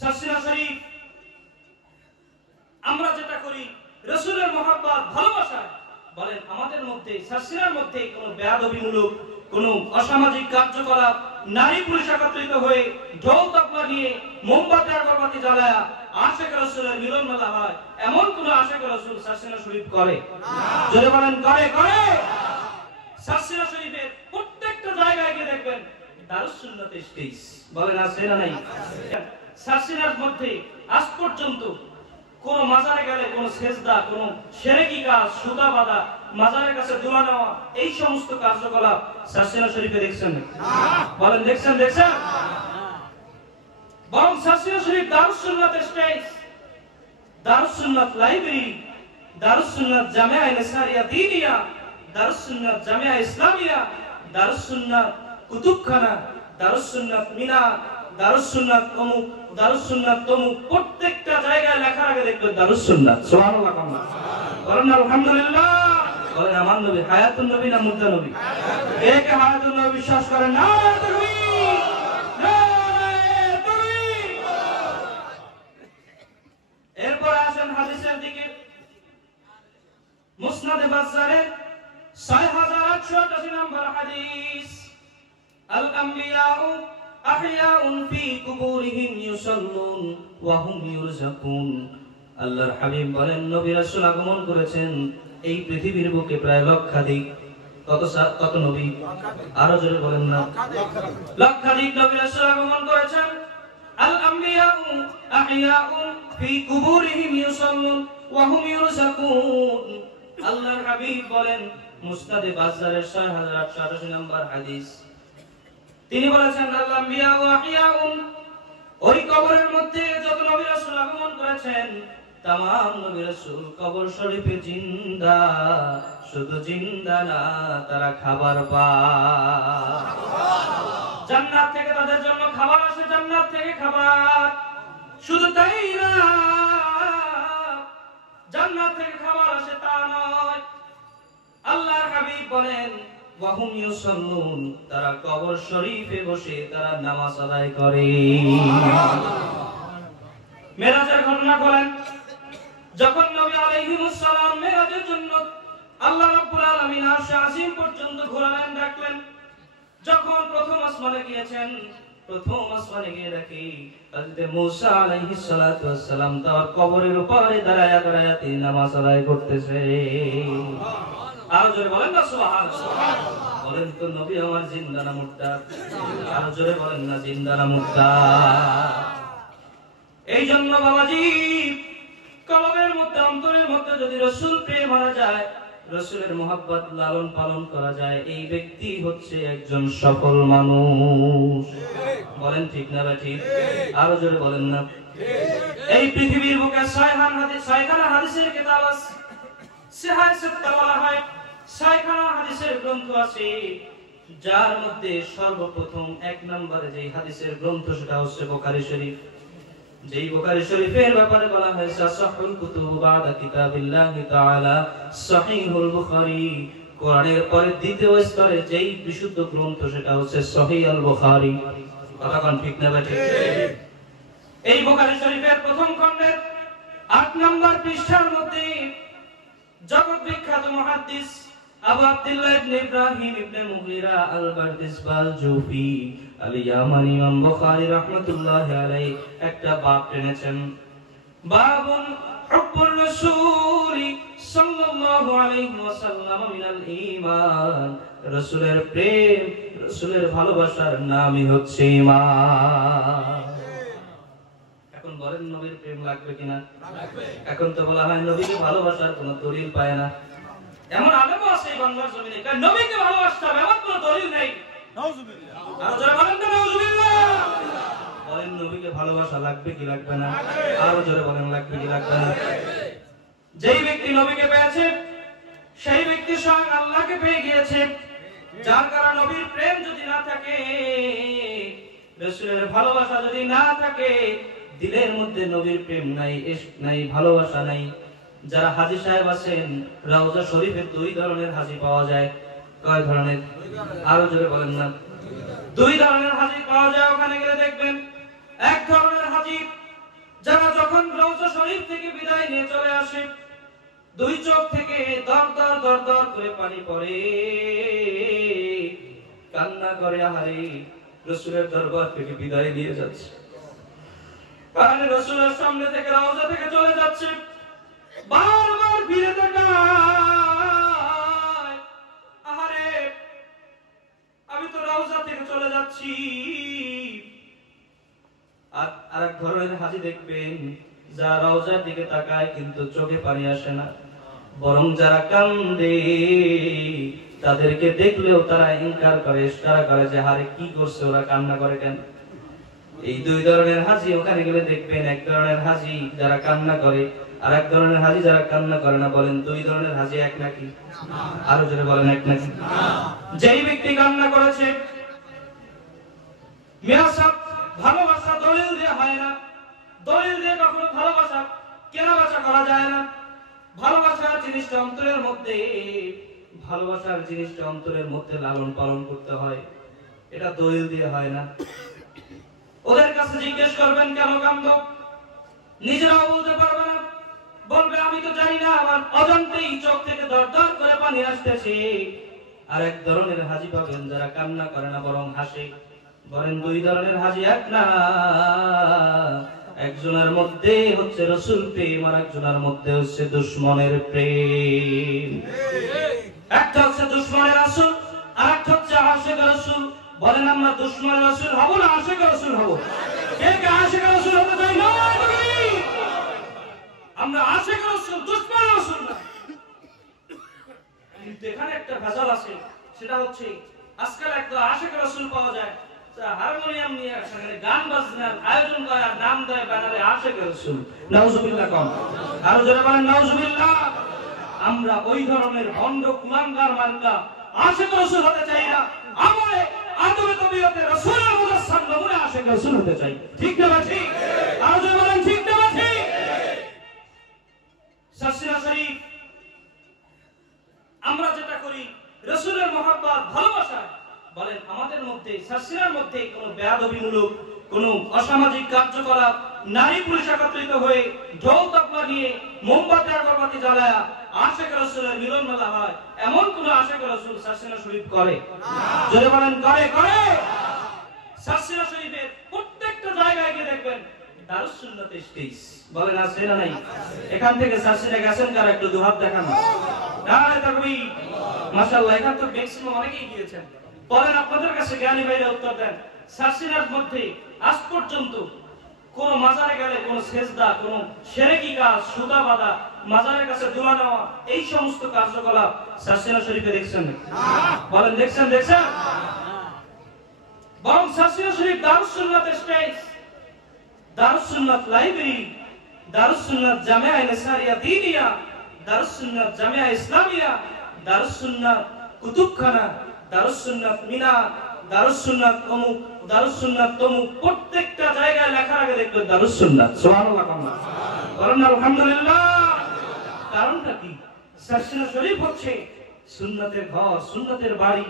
সাসিনা শরীফ আমরা যেটা করি রাসূলের মহব্বত ভালোবাসা, বলেন আমাদের মধ্যে সাসিনার মধ্যে কোনো বেয়াদবিমূলক কোনো অসামাজিক কার্যকলাপ, নারী পুরুষ একত্রিত হয়ে ঢোল তবলা নিয়ে মোমবাতি আগরবাতি জ্বালায়া আশিক রাসূলের মিলন মেলা হয়, এমন কোন আশিক রাসূল সাসিনা শরীফ করে? যদি বলেন করে, করে। সাসিনা শরীফের প্রত্যেকটা জায়গায় গিয়ে দেখবেন দারুস সুন্নাতের স্টেজ, বলেন আছে না নাই? সাসিনার মধ্যে আজ পর্যন্ত কোন মাজারে গেলে কোন সেজদা, কোন শিরকি কাজ, সুতা বাঁধা, মাজারের কাছে দোয়া নেওয়া, এই সমস্ত কার্যকলাপ সাসিনা শরীফে দেখছেন না? বলেন দেখছেন? দেখছেন? বরং সাসিনা শরীফ দারুস সুন্নাতের স্টেজ, দারুস সুন্নাত লাইব্রেরি, দারুস সুন্নাত জামিয়া নিসারিয়া দিনিয়া, দারুস সুন্নাত জামিয়া ইসলামিয়া, দারুস সুন্নাত কুতুবখানা, দারুস সুন্নাত মিনা, দারুস সুন্নাত অমুক, দারুস সুন্নাত তমুক, প্রত্যেকটা জায়গায় লেখার আগে দেখবেন দারুস সুন্নাত। সুবহানাল্লাহ। বলেন আলহামদুলিল্লাহ। বলেন আমার নবী হায়াতুন নবী না মুর্দা নবী? কে কে হায়াতুন নবী বিশ্বাস করেন? না তাকবীর, নারে তাকবীর। এরপর আসেন হাদিসের দিকে। মুসনাদে বাজ্জারের 6888 নম্বর হাদিস, আল আম্বিয়াউ আহইয়াউন ফি কুবুরিহিম ইউসাল্লুন ওয়া হুম ইউরযাকুন। আল্লাহর হাবিব বলেন নবী রাসূল আগমন করেছেন এই পৃথিবীর বুকে প্রায় লক্ষাধিক। কত নবী? আরো জোরে বলেন না। লক্ষাধিক নবী রাসূল আগমন করেছেন। আল আম্বিয়াউ আহইয়াউন ফি কুবুরিহিম ইউসাল্লুন ওয়া হুম ইউরযাকুন। আল্লাহর হাবিব বলেন মুসনাদে বাজ্জারের 6888 নম্বর হাদিস, তিনি বলেছেন আল আম্বিয়া ওয়া আহইয়াউন, ওই কবরের মধ্যে যত নবী রাসূল আগমন করেছেন तमाम নবী রাসূল কবর শরীফে জিন্দা, শুধু জিন্দা না তারা খাবার পায়। জান্নাত থেকে তাদের জন্য খাবার আসে, জান্নাত থেকে খাবার। শুধু তাই না, জান্নাত থেকে খাবার আসে তা নয়, আল্লাহর হাবিব বলেন ওয়া হুম ইউসাল্লুন, তারা কবর শরীফে বসে তারা নামাজ আদায় করে। মেরাজের ঘটনা বলেন, যখন নবী আলাইহিস সালাম মেরাজের জন্য আল্লাহ রাব্বুল আলামিন আরশ আজিম পর্যন্ত ঘোরালেন, ডাকলেন। যখন প্রথম আসমানে গিয়েছেন, প্রথম আসমানে গিয়ে দেখি হযরত মূসা আলাইহিস সালাতু ওয়াস সালাম তার কবরের উপরে দাঁড়ায়া দাঁড়ায়া তিনি নামাজ আদায় করতেছে। আরো জোরে বলেন না সুবহানাল্লাহ। বলেন তো নবী আমার জিন্দা না মুর্দা? আরো জোরে বলেন না জিন্দা না মুর্দা? এই জন্য বাবাজি কলবের মধ্যে, অন্তরের মধ্যে যদি রাসূল প্রেম আনা যায়, রাসূলের মহব্বত লালন পালন করা যায়, এই ব্যক্তি হচ্ছে একজন সফল মানুষ। বলেন ঠিক না ঠিক? আরো জোরে বলেন না। এই পৃথিবীর বুকে ছয়খানা হাদিসের কিতাব আছে, সহিহ সিত্তা বলা হয়। ছয়খানা হাদিসের গ্রন্থ আছে, যার মধ্যে সর্বপ্রথম এক নম্বরে যে হাদিসের গ্রন্থ সেটা হচ্ছে বুখারী শরীফ। যেই বুখারী শরীফের ব্যাপারে বলা হয়েছে সাহহুল কুতুব বাদা কিতাবিল্লাহি তাআলা সহিহুল বুখারী, কোরআনের পরে দ্বিতীয় স্তরে যেই বিশুদ্ধ গ্রন্থ সেটা হচ্ছে সহিহ আল বুখারী। কথা কোন ঠিক না ঠিক? এই বুখারী শরীফের প্রথম খণ্ডের 8 নম্বর পৃষ্ঠার মধ্যে জগৎ বিখ্যাত মুহাদ্দিস আবু আব্দুল্লাহ ইবনে ইব্রাহিম ইবনে মুগীরা আল-বারদিসবাল জুফি আল-ইয়ামানি ইমাম বুখারী রাহমাতুল্লাহি আলাইহি একটা বাব টেনেছেন, বাবুন হুব্বুর রাসূলি সাল্লাল্লাহু আলাইহি ওয়াসাল্লাম মিনাল ঈমান। রাসূলের প্রেম, রাসূলের ভালোবাসার নামই হচ্ছে ঈমান। এখন বলেন নবীর প্রেম লাগবে কিনা? লাগবে। এখন তো বলা হয় নবীকে ভালোবাসার কোনো দলিল পায় না। এমন আলেমও আছে এই বাংলার জমিনে কারণ নবীকে ভালোবাসতে হবে এমন কোনো দলিল নেই। নাউজুবিল্লাহ। আর যারা বলেন না নাউজুবিল্লাহ, বলেন নবীকে ভালোবাসা লাগবে কি লাগবে না? আরো জোরে বলেন লাগবে কি লাগবে না? যেই ব্যক্তি নবীকে পেয়েছে সেই ব্যক্তি স্বয়ং আল্লাহকে পেয়ে গিয়েছে। যার কারণে নবীর প্রেম যদি না থাকে, রাসূলের ভালোবাসা যদি না থাকে, দিলের মধ্যে নবীর প্রেম নাই, ইশক নাই, ভালোবাসা নাই। যারা হাজী সাহেব আছেন, রওজা শরীফে 2 ধরনের হাজী পাওয়া যায়। কয় ধরনের? আরো জোরে বলেন না। 2 ধরনের হাজী পাওয়া যায়। ওখানে গেলে দেখবেন এক ধরনের হাজী আসে, দুই চোখ থেকে দর দর দর দর করে পানি পড়ে, কান্না করে আহারে রাসূলের দরবার থেকে বিদায় নিয়ে যাচ্ছে। আর রাসূলের সামনে থেকে রওজা থেকে চলে যাচ্ছে, বারবার ফিরে তাকায়, আহারে আমি তো রওজা থেকে চলে যাচ্ছি। আর আরেক ধরনের হাজি দেখবেন, যা রওজার দিকে তাকায় কিন্তু চোখে পানি আসে না, বরং যারা কান্দে তাদেরকে দেখলেও তারা ইনকার করে, ইশারা করে যে হারে কি করছে, ওরা কান্না করে কেন। এই দুই ধরনের হাজি ওখানে গেলে দেখবেন, এক ধরনের হাজি যারা কান্না করে, আর এক ধরনের হাজি যারা কান্না করে না। বলেন দুই ধরনের হাজি এক নাকি? আরো জোরে বলেন এক নাকি? যেই ব্যক্তি কান্না করেছে, মিয়া সাহেব ভালোবাসা দলিল দিয়ে হয় না, দলিল দিয়ে কখনো ভালোবাসা কেনাবেচা করা যায় না। ভালোবাসার জিনিসটা অন্তরের মধ্যে, ভালোবাসার জিনিসটা অন্তরের মধ্যে লালন পালন করতে হয়, এটা দলিল দিয়ে হয় না। ওদের কাছে জিজ্ঞেস করবেন কেন কান্দ, নিজেরাও বলতে পারবে না, বলবে আমি তো জানি না, আমার অজান্তেই চোখ থেকে দরদর করে পানি আসতেছে। আর এক ধরনের হাজি পাবেন যারা কান্না করে না বরং হাসে। বলেন দুই ধরনের হাজি এক না? একজনের মধ্যে হচ্ছে রাসূল প্রেম, আর একজনের মধ্যে হচ্ছে দুশমনের প্রেম। একটা হচ্ছে দুশমনের রাসূল, আর একটা হচ্ছে আশিক রাসূল। বলেন আমরা দুশমনের রাসূল হব না আশিক রাসূল হব? কে কে আশিক রাসূল হতে চাই? না আমরা আশিক রাসূল, দুশমন রাসূল না। কিন্তু এখানে একটা ভেজাল আছে, সেটা হচ্ছে আজকাল একটা আশিক রাসূল পাওয়া যায়, হারমোনিয়াম নিয়ে সেখানে গান বাজনার আয়োজন করে আর নাম দেয় ব্যানারে আশিক রাসূল। নাউজুবিল্লাহ কোন? আরো জোরে বলেন নাউজুবিল্লাহ। আমরা ওই ধরনের ভণ্ড কুলাঙ্গার মার্কা আশিক রাসূল হতে চাই না। আমরা আদবে তবিয়তে রাসূলের মুজাসসাম নমুনা আশিক রাসূল হতে চাই। ঠিক না ঠিক? আরো জোরে বলেন ঠিক না ঠিক? সাসিনা শরীফ আমরা যেটা করি রাসূলের মহব্বত ভালোবাসা, বলেন আমাদের মধ্যে সাসিনার মধ্যে কোনো বেয়াদবিমূলক কোনো অসামাজিক কার্যকলাপ, নারী পুরুষ একত্রিত হয়ে ঢোল তবলা নিয়ে মোমবাতি আগরবাতি জ্বালায়া আশিক রাসূলের মিলন মেলা হয়, এমন কোন আশিক রাসূল সাসিনা শরীফ করে? যদি বলেন করে করে। সাসিনা শরীফের প্রত্যেকটা জায়গায় গিয়ে দেখবেন দারুস সুন্নাতের স্টেজ, বলেন আছে না নাই? এখান থেকে সাসিনা গেছেন কার? একটু দুহাত দেখানো। নারে তাকবীর, মাশাআল্লাহ। এখান তো ম্যাক্সিমাম অনেকেই গিয়েছেন। বলেন আপনাদের কাছে জ্ঞানী ভাইরা উত্তর দেন, সাসিনার মধ্যে আজ পর্যন্ত কোন মাজারে গেলে কোন সেজদা, কোন শিরকি কাজ, সুতা বাঁধা, মাজারের কাছে দোয়া নেওয়া, এই সমস্ত কার্যকলাপ সাসিনা শরীফে দেখছেন না? বলেন দেখছেন? দেখছেন? বরং সাসিনা শরীফ দারুস সুন্নাতের স্টেজ, দারুস সুন্নাত লাইব্রেরি, দারুস সুন্নাত জামিয়া নিসারিয়া দিনিয়া, দারুস সুন্নাত জামিয়া ইসলামিয়া, দারুস সুন্নাত কুতুবখানা, দারুস সুন্নাত মিনা, দারুস সুন্নাত অমুক, দারুস সুন্নাত তমুক, প্রত্যেকটা জায়গায় লেখার আগে দেখবেন দারুস সুন্নাত। সুবহানাল্লাহ। বলেন আলহামদুলিল্লাহ। কারণটা কি? সাসিনা শরীফ হচ্ছে সুন্নাতের ঘর, সুন্নাতের বাড়ি।